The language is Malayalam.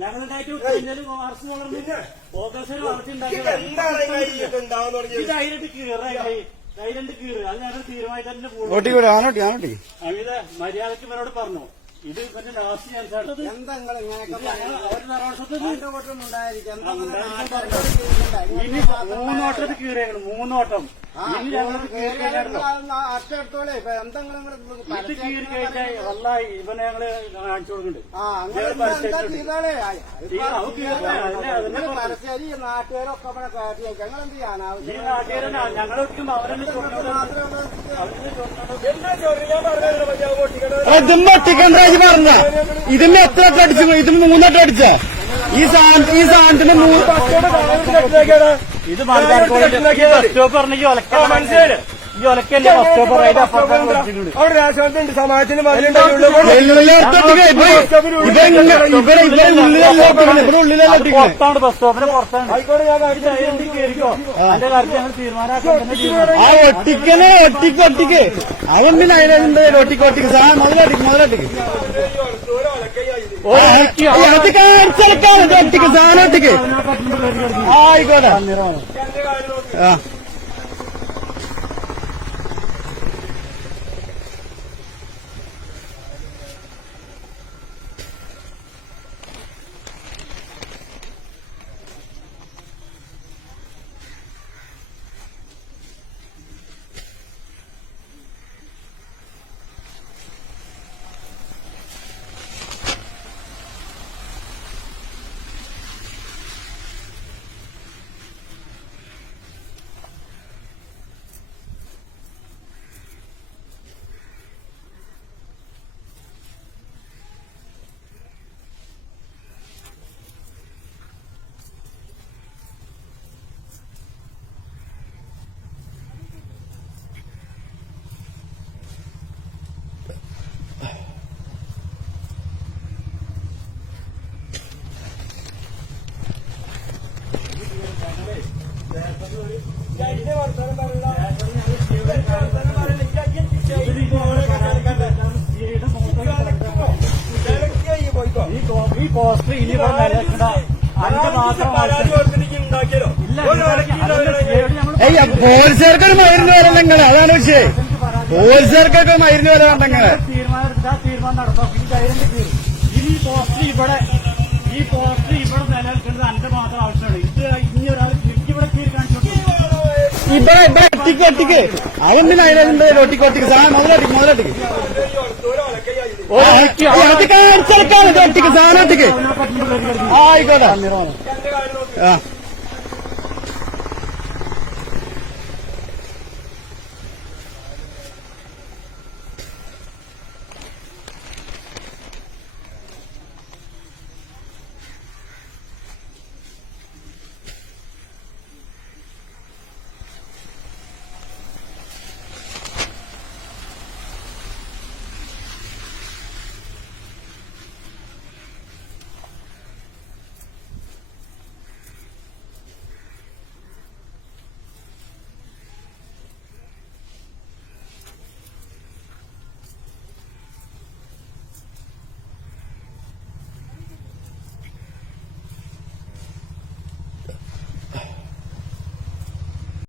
ഞങ്ങളുണ്ടായിട്ട് ഉത്തരേന്ത്യയിൽ ആർസ് വളർന്നില്ല കീറായി കീറ് അത് ഞങ്ങൾ അമിത മര്യാദയ്ക്ക് ഇവരോട് പറഞ്ഞു. ഇത് ഇവന്റെ ലാസ്റ്റ് ചാൻസ് ആണ്. എന്താ നിങ്ങൾ ഇങ്ങനെയൊക്കെ ഞങ്ങൾ അവർ തറവാട് അതിന്റെ കൂട്ടം ഉണ്ടായിരിക്കും? എന്താ നിങ്ങൾ ഉണ്ടായിരിക്കും നാട്ടുകാരോട് ചോദിക്കണ്ട. ഇനി ഇങ്ങനെ മൂന്നോട്ടത് കീറിയാണ് മൂന്നോട്ടം. അറ്റെടുത്തോളെ ഇത് കീറി ഇവനെ ഞങ്ങൾ കാണിച്ചു കൊടുക്കുന്നുണ്ട്. പരസ്യരി നാട്ടുകാരൊക്കെ ഇവിടെ കയറ്റി ഞങ്ങൾ എന്ത് ചെയ്യാൻ ഇതും പറഞ്ഞ. ഇതിന് എത്ര വട്ടം അടിച്ചു? ഇതിന് മൂന്നെട്ടം അടിച്ച? ഈ സാധനം ഈ സാധനത്തിന് മൂന്ന് ഇത് മലബാർക്കോടിന്റെ ബസ് സ്റ്റോപ്പ് പറഞ്ഞ ഈ ഒലക്ക മനസ്സിലായില്ലേ? അവിടെ സമാജത്തിന് ആയിക്കോട്ടെ ഞാൻ ഒട്ടിക്കനെ ഒട്ടിക്ക് ഒട്ടിക്ക് അവൻ പിന്നെ അതിലെന്ത് ഒട്ടിക്ക് ഒട്ടിക്ക് സാ മുതലൊട്ടിക്ക് മുതലൊട്ടിക്ക് ഒട്ടിക്ക് സാധനം ഒട്ടിക്ക് ആയിക്കോട്ടെ ആ ഈ ഇനി പോലീസുകാർക്കൊരു മരുന്ന് വില നിങ്ങൾ അതാണ് വിഷയം. പോലീസുകാർക്കൊക്കെ മരുന്ന് വില നിങ്ങൾ തീരുമാനം തീരുമാനം നടത്താം ഇനി പോസ്റ്റർ ഇവിടെ ഇവിടെ ബൈ ടിക്കെ ഒട്ടിക്ക് അതെന്തിനാ അതിലെന്ത് ഒട്ടിക്ക് ഒട്ടിക്ക്. സാധനം മുതലൊട്ടിക്ക് മുതലൊട്ടിക്ക് ആയിക്കോട്ടെ. ആ.